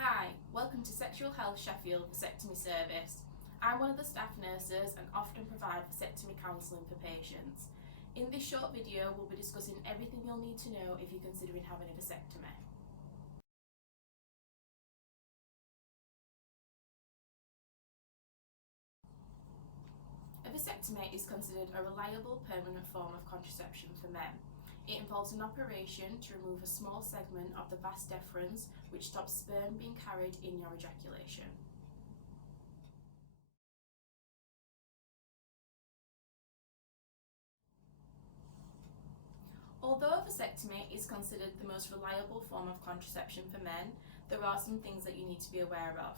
Hi, welcome to Sexual Health Sheffield Vasectomy Service. I'm one of the staff nurses and often provide vasectomy counselling for patients. In this short video, we'll be discussing everything you'll need to know if you're considering having a vasectomy. A vasectomy is considered a reliable, permanent form of contraception for men. It involves an operation to remove a small segment of the vas deferens, which stops sperm being carried in your ejaculation. Although a vasectomy is considered the most reliable form of contraception for men, there are some things that you need to be aware of.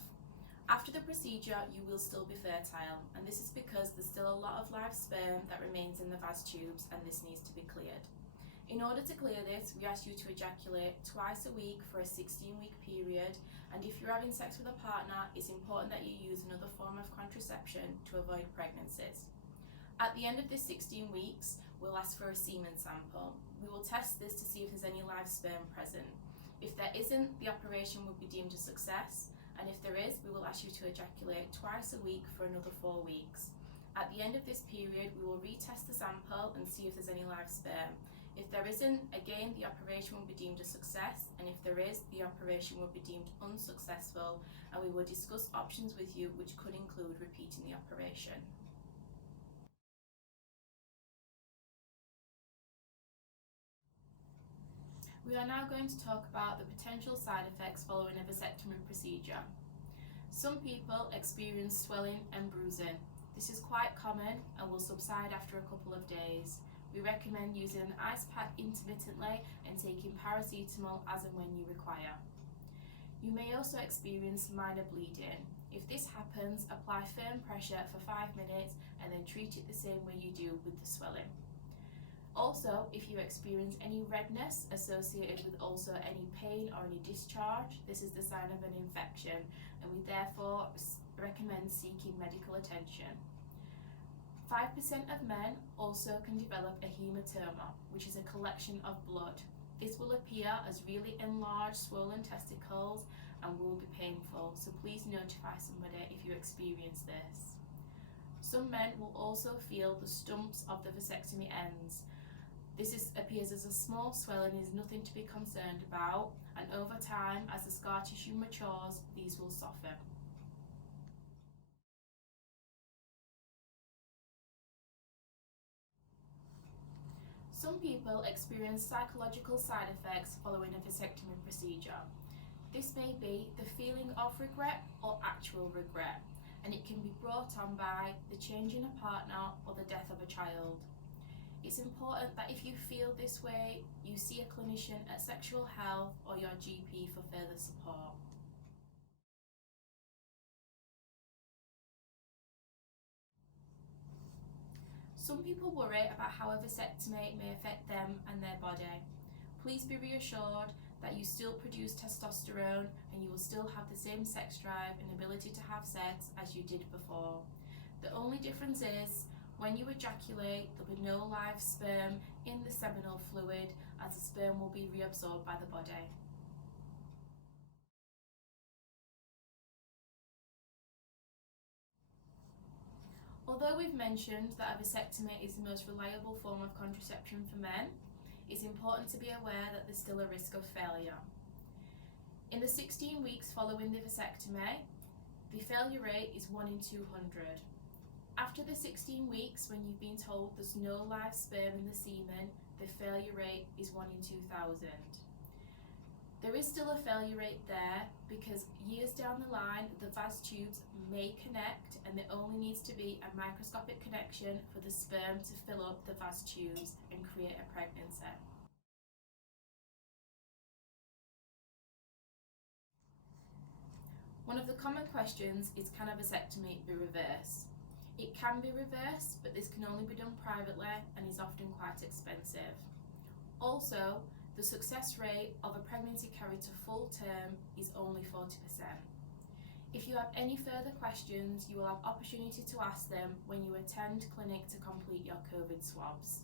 After the procedure, you will still be fertile, and this is because there's still a lot of live sperm that remains in the vas tubes, and this needs to be cleared. In order to clear this, we ask you to ejaculate twice a week for a 16-week period, and if you're having sex with a partner, it's important that you use another form of contraception to avoid pregnancies. At the end of this 16 weeks, we'll ask for a semen sample. We will test this to see if there's any live sperm present. If there isn't, the operation will be deemed a success, and if there is, we will ask you to ejaculate twice a week for another 4 weeks. At the end of this period, we will retest the sample and see if there's any live sperm. If there isn't, again, the operation will be deemed a success, and if there is, the operation will be deemed unsuccessful, and we will discuss options with you, which could include repeating the operation. We are now going to talk about the potential side effects following a vasectomy procedure. Some people experience swelling and bruising. This is quite common and will subside after a couple of days. We recommend using an ice pack intermittently and taking paracetamol as and when you require. You may also experience minor bleeding. If this happens, apply firm pressure for 5 minutes and then treat it the same way you do with the swelling. Also, if you experience any redness associated with also any pain or any discharge, this is the sign of an infection, and we therefore recommend seeking medical attention. 5% of men also can develop a hematoma, which is a collection of blood. This will appear as really enlarged, swollen testicles and will be painful, so please notify somebody if you experience this. Some men will also feel the stumps of the vasectomy ends. This appears as a small swelling, is nothing to be concerned about, and over time, as the scar tissue matures, these will soften. Some people experience psychological side effects following a vasectomy procedure. This may be the feeling of regret or actual regret, and it can be brought on by the change in a partner or the death of a child. It's important that if you feel this way, you see a clinician at Sexual Health or your GP for further support. Some people worry about how a vasectomy may affect them and their body. Please be reassured that you still produce testosterone and you will still have the same sex drive and ability to have sex as you did before. The only difference is, when you ejaculate, there will be no live sperm in the seminal fluid, as the sperm will be reabsorbed by the body. Although we've mentioned that a vasectomy is the most reliable form of contraception for men, it's important to be aware that there's still a risk of failure. In the 16 weeks following the vasectomy, the failure rate is 1 in 200. After the 16 weeks, when you've been told there's no live sperm in the semen, the failure rate is 1 in 2,000. There is still a failure rate there because years down the line, the vas tubes may connect, and there only needs to be a microscopic connection for the sperm to fill up the vas tubes and create a pregnancy. One of the common questions is, can a vasectomy be reversed? It can be reversed, but this can only be done privately and is often quite expensive. Also, the success rate of a pregnancy carried to full term is only 40%. If you have any further questions, you will have opportunity to ask them when you attend clinic to complete your COVID swabs.